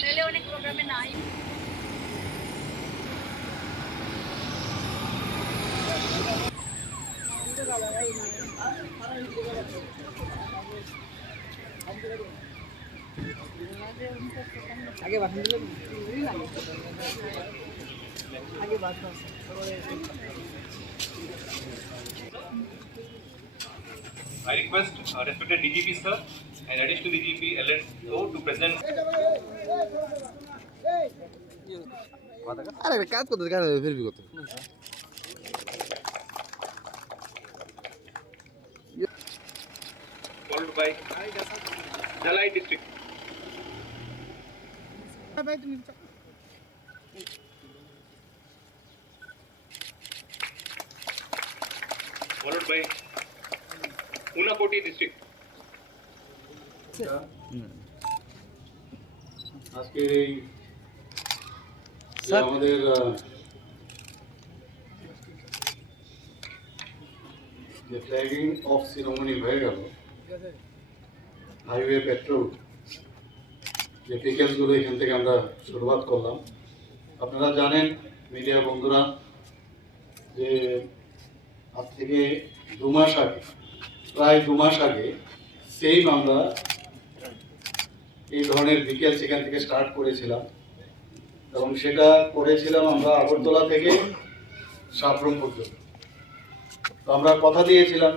তাহলে অনেক প্রোগ্রামে নাই। आगे भाषण दिले आगे बात कर। I request respected DGP sir and additional DGP LSO to present. আরে কাজ করতে কেন ফিরবি কত Followed by Jalai district. Followed by Unakoti district. আজকে এই আমাদের যে ফ্ল্যাগিং অফ সিনোমনি হয়ে গেল হাইওয়ে পেট্রোল যে পিকেলসগুলো এখান থেকে আমরা শুরুয়াত করলাম। আপনারা জানেন মিডিয়া বন্ধুরা যে আজ থেকে 2 মাস আগে প্রায় 2 মাস আগে সেম আমরা এই ধরনের বিকেল সেখান থেকে স্টার্ট করেছিলাম এবং সেটা করেছিলাম আমরা আগরতলা থেকে সাফরম পর্যন্ত। তো আমরা কথা দিয়েছিলাম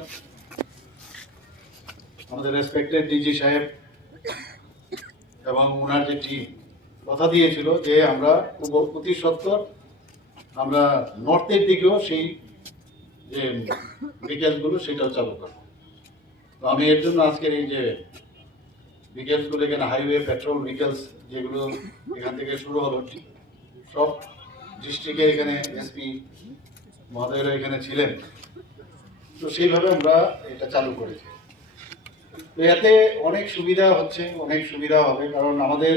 আমাদের রেসপেক্টেড ডিজি সাহেব এবং ওনার যে টিম কথা দিয়েছিল যে আমরা অতি সত্বর আমরা নর্থের দিকেও সেই যে বিকেলসগুলো সেটাও চালু করব। তো আমি এর জন্য আজকের এই যে বিকেলসগুলো এখানে হাইওয়ে পেট্রোল বিকেলস যেগুলো এখান থেকে শুরু হলো সব ডিস্ট্রিক্টের এখানে এসপি মহোদয়রা এখানে ছিলেন। তো সেইভাবে আমরা এটা চালু করেছি। তো এতে অনেক সুবিধা হচ্ছে, অনেক সুবিধা হবে, কারণ আমাদের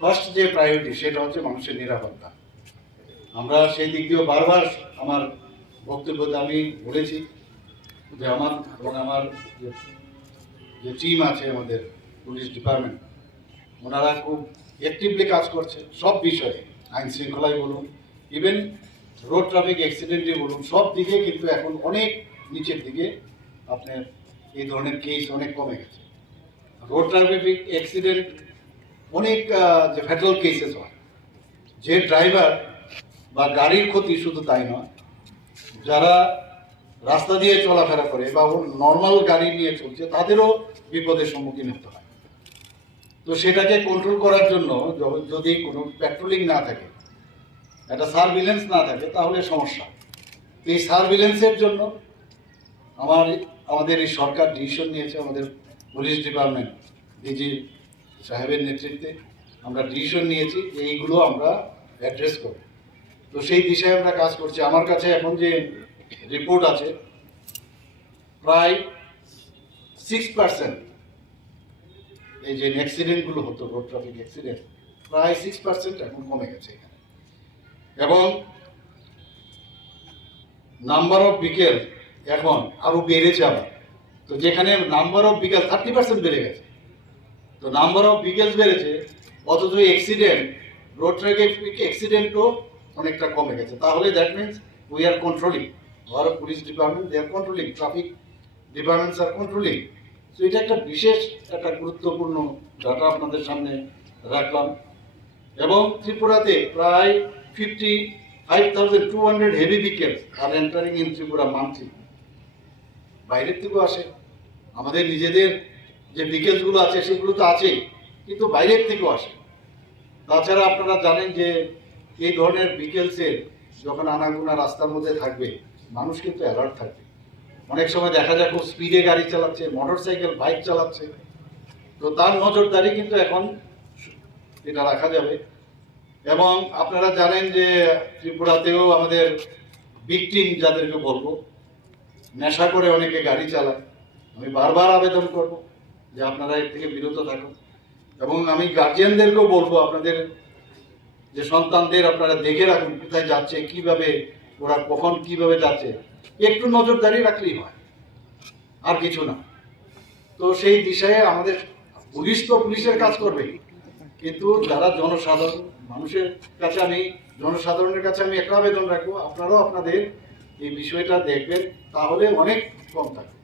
ফার্স্ট যে প্রায়োরিটি সেটা হচ্ছে মানুষের নিরাপত্তা। আমরা সেই দিক দিয়েও বারবার আমার বক্তব্যতে আমি বলেছি যে আমার এবং আমার যে টিম আছে আমাদের পুলিশ ডিপার্টমেন্ট ওনারা খুব অ্যাক্টিভলি কাজ করছে সব বিষয়ে, আইন শৃঙ্খলায় বলুন, ইভেন রোড ট্রাফিক অ্যাক্সিডেন্টে বলুন, সব দিকে কিন্তু এখন অনেক নিচের দিকে আপনার এই ধরনের কেস অনেক কমে গেছে। রোড ট্রাফিক অ্যাক্সিডেন্ট অনেক যে ফ্যাটাল কেসেস হয়, যে ড্রাইভার বা গাড়ির ক্ষতি শুধু তাই নয়, যারা রাস্তা দিয়ে চলাফেরা করে বা নর্মাল গাড়ি নিয়ে চলছে তাদেরও বিপদের সম্মুখীন হতে হয়। তো সেটাকে কন্ট্রোল করার জন্য যদি কোনো প্যাট্রোলিং না থাকে, একটা সার্ভিলেন্স না থাকে তাহলে সমস্যা। এই সার্ভিলেন্সের জন্য আমাদের এই সরকার ডিসিশন নিয়েছে, আমাদের পুলিশ ডিপার্টমেন্ট ডিজি সাহেবের নেতৃত্বে আমরা ডিসিশন নিয়েছি যে এইগুলো আমরা অ্যাড্রেস করব। তো সেই দিশায় আমরা কাজ করছি। আমার কাছে এখন যে রিপোর্ট আছে প্রায় 6% এই যে অ্যাক্সিডেন্টগুলো হতো, রোড ট্রাফিক অ্যাক্সিডেন্ট প্রায় 6% এখন কমে গেছে এখানে। এবং নাম্বার অফ বিকেল এখন আরো বেড়েছে আবার। তো যেখানে নাম্বার অফ বিকেল 30% বেড়ে গেছে, তো নাম্বার অফ বিকেলস বেড়েছে অথচ অ্যাক্সিডেন্ট রোড ট্রাফিক অ্যাক্সিডেন্টও অনেকটা কমে গেছে। তাহলে that means we are controlling, our police department they are controlling, traffic departments are controlling. So এটা একটা বিশেষ একটা গুরুত্বপূর্ণ ডাটা আপনাদের সামনে রাখলাম। এবং ত্রিপুরাতে প্রায় 55,200 heavy vehicles are entering in Tripura monthly. বাইরের থেকেও আসে, আমাদের নিজেদের যে ভেহিকলসগুলো আছে সেগুলো তো আছেই, কিন্তু বাইরের থেকেও আসে। তাছাড়া আপনারা জানেন যে এই ধরনের ভেহিকলসের যখন আনাগোনা রাস্তার মধ্যে থাকবে মানুষ কিন্তু অ্যালার্ট থাকবে। অনেক সময় দেখা যায় খুব স্পিডে গাড়ি চালাচ্ছে, মোটরসাইকেল বাইক চালাচ্ছে, তো তার নজরদারি কিন্তু এখন এটা রাখা যাবে। এবং আপনারা জানেন যে ত্রিপুরাতেও আমাদের ভিকটিম যাদেরকে বলবো, নেশা করে অনেকে গাড়ি চালায়, আমি বারবার আবেদন করব যে আপনারা এর থেকে বিরত থাকুন। এবং আমি গার্জিয়ানদেরকেও বলবো আপনাদের যে সন্তানদের আপনারা দেখে রাখুন কোথায় যাচ্ছে, কিভাবে ওরা কখন কিভাবে যাচ্ছে, একটু নজরদারি রাখলেই হয়, আর কিছু না। তো সেই দিশায় আমাদের পুলিশ তো পুলিশের কাজ করবে, কিন্তু যারা জনসাধারণ মানুষের কাছে জনসাধারণের কাছে আমি একটা আবেদন রাখবো, আপনারাও আপনাদের এই বিষয়টা দেখবেন, তাহলে অনেক কম থাকবে।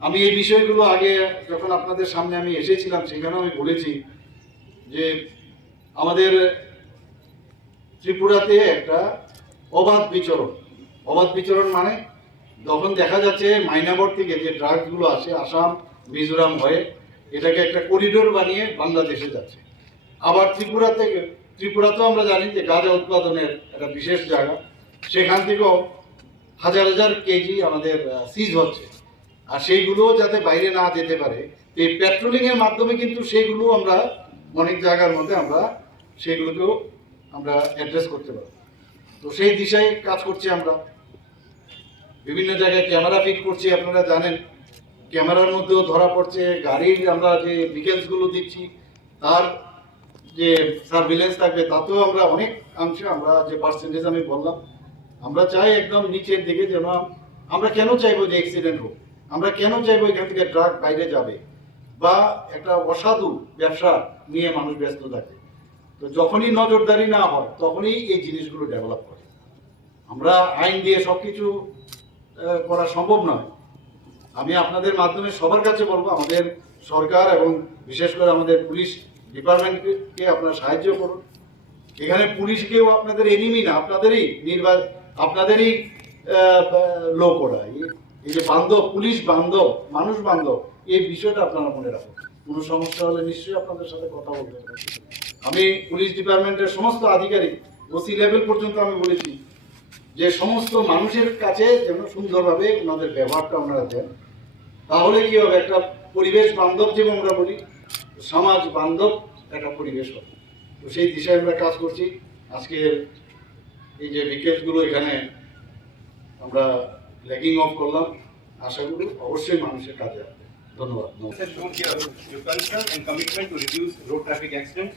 আমি এই বিষয়গুলো আগে যখন আপনাদের সামনে আমি এসেছিলাম সেখানেও আমি বলেছি যে আমাদের ত্রিপুরাতে একটা অবাধ বিচরণ মানে তখন দেখা যাচ্ছে মাইনাবর থেকে যে ড্রাগসগুলো আসে আসাম মিজোরাম হয়ে এটাকে একটা করিডোর বানিয়ে বাংলাদেশে যাচ্ছে। আবার ত্রিপুরাতেও আমরা জানি যে গাঁজা উৎপাদনের একটা বিশেষ জায়গা, সেখান থেকেও হাজার হাজার কেজি আমাদের সিজ হচ্ছে। আর সেইগুলো যাতে বাইরে না যেতে পারে এই পেট্রোলিংয়ের মাধ্যমে কিন্তু সেইগুলো আমরা অনেক জায়গার মধ্যে আমরা সেগুলোকেও আমরা অ্যাড্রেস করতে পারব। তো সেই দিশায় কাজ করছি আমরা, বিভিন্ন জায়গায় ক্যামেরা ফিট করছি। আপনারা জানেন ক্যামেরার মধ্যেও ধরা পড়ছে, গাড়ির আমরা যে ডিটেলসগুলো দিচ্ছি তার যে সার্ভিলেন্স থাকবে তাতেও আমরা অনেক অংশে আমরা যে পার্সেন্টেজ আমি বললাম আমরা চাই একদম নিচের দিকে, যেন আমরা কেন চাইবো যে অ্যাক্সিডেন্ট হোক, আমরা কেন চাইবো এখান থেকে ড্রাগ বাইরে যাবে বা একটা অসাধু ব্যবসা নিয়ে মানুষ ব্যস্ত থাকে। তো যখনই নজরদারি না হয় তখনই এই জিনিসগুলো ডেভেলপ করে। আমরা আইন দিয়ে সব কিছু করা সম্ভব নয়। আমি আপনাদের মাধ্যমে সবার কাছে বলবো আমাদের সরকার এবং বিশেষ করে আমাদের পুলিশ ডিপার্টমেন্টকে আপনারা সাহায্য করুন। এখানে পুলিশকেও আপনাদের এনিমি না, আপনাদেরই লোক ওরা। এই যে বান্ধব, পুলিশ বান্ধব, মানুষ বান্ধব, এই বিষয়টা আপনারা মনে রাখুন। কোনো সমস্যা হলে নিশ্চয়ই আপনাদের সাথে কথা বলতে হবে। আমি পুলিশ ডিপার্টমেন্টের সমস্ত আধিকারিক ওসি লেভেল পর্যন্ত আমি বলেছি যে সমস্ত মানুষের কাছে যেন সুন্দরভাবে ওনাদের ব্যবহারটা আপনারা দেন, তাহলে কি হবে একটা পরিবেশ বান্ধব, যেমন আমরা বলি সমাজ বান্ধব একটা পরিবেশ হবে। তো সেই দিশায় আমরা কাজ করছি। আজকে এই যে উইকেটগুলো এখানে আমরা লেগিং অফ করলাম, আশা করি অবশ্যই মানুষের কাজে আসবে। ধন্যবাদ। Shown here your concern and commitment to reduce road traffic accidents